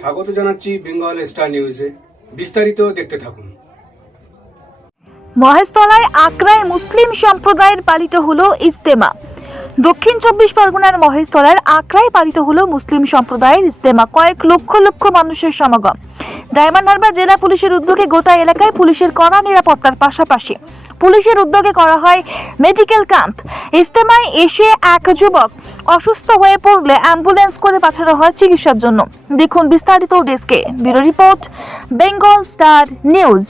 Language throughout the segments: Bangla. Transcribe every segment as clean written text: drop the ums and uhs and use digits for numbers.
স্বাগত জানাচ্ছি বেঙ্গল স্টার নিউজে। বিস্তারিত দেখতে থাকুন। মহেশতলায় আকরাই মুসলিম সম্প্রদায়ের পালিত হলো ইজতেমা। দক্ষিণ চব্বিশ পরগনার মহেশতলার আকরাই পালিত হলো মুসলিম সম্প্রদায়ের ইজতেমা। কয়েক লক্ষ লক্ষ মানুষের সমাগম। ডায়মন্ড হারবার জেলা পুলিশের উদ্যোগে গোটা এলাকায় পুলিশের কড়া নিরাপত্তার পাশাপাশি পুলিশের উদ্যোগে করা হয় মেডিকেল ক্যাম্প। ইজতেমায় এসে এক যুবক অসুস্থ হয়ে পড়লে অ্যাম্বুলেন্স করে পাঠানো হয় চিকিৎসার জন্য। দেখুন বিস্তারিত ডেস্কে। Bureau report, Bengal star news.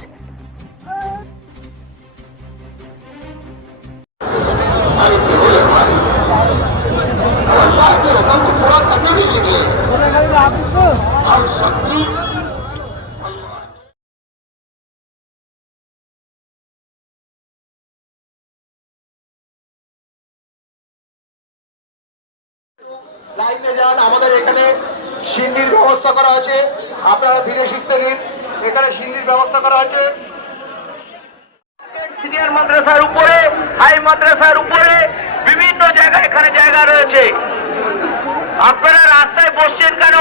লাইনে যান, আমাদের এখানে সিন্ডির ব্যবস্থা করা আছে, আপনারা ধীরে সুস্থে নিন। এখানে সিন্ডির ব্যবস্থা করা আছে সিনিয়র মাদ্রাসার উপরে, হাই মাদ্রাসার উপরে, বিভিন্ন জায়গায় এখানে জায়গা রয়েছে। আপনারা রাস্তায় বসছেন কেন?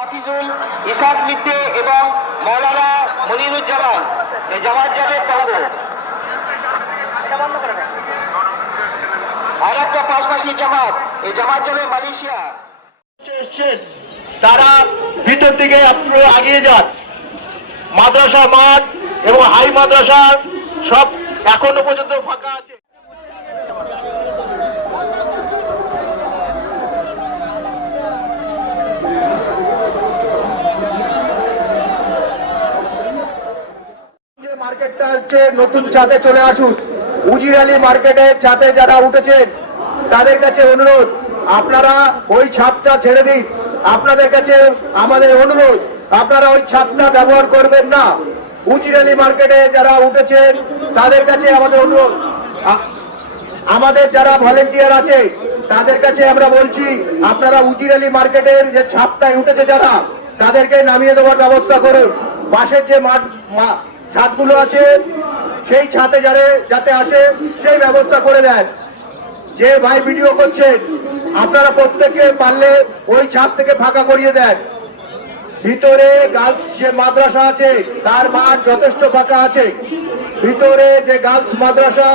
হাফিজুল ইসাক মিদ্দে এবং মৌলানা মনিরুজ্জামান এই জামাত যাবে কঙ্গো। আর একটা পাশাপাশি জামাত, এই জামাত যাবে মালয়েশিয়া। তারা ভিতর দিকে আপনারা এগিয়ে যান। মাদ্রাসা মাঠ এবং হাই মাদ্রাসা সব এখনো পর্যন্ত ফাঁকা আছে। মার্কেটটা হচ্ছে নতুন ছাদে চলে আসুন। উজির আলী মার্কেটের ছাদে যারা উঠেছেন তাদের কাছে অনুরোধ, আপনারা ওই ছাদটা ছেড়ে দিন। আপনাদের কাছে আমাদের অনুরোধ, আপনারা ওই ছাদটা ব্যবহার করবেন না। উজির আলী মার্কেটে যারা উঠেছেন তাদের কাছে আমাদের অনুরোধ, আমাদের যারা ভলেন্টিয়ার আছে তাদের কাছে আমরা বলছি, আপনারা উজির আলী মার্কেটের যে ছাদটায় উঠেছে যারা, তাদেরকে নামিয়ে দেওয়ার ব্যবস্থা করুন। পাশের যে ছাদগুলো আছে সেই ছাদে যাতে আসে সেই ব্যবস্থা করে দেন। যে ভাই ভিডিও করছেন আপনারা প্রত্যেকে পারলে ওই ছাদ থেকে ফাঁকা করিয়ে দেন। ভিতরে গার্লস যে মাদ্রাসা আছে তার মাঠ যথেষ্ট ফাঁকা আছে। ভিতরে যে গার্লস মাদ্রাসা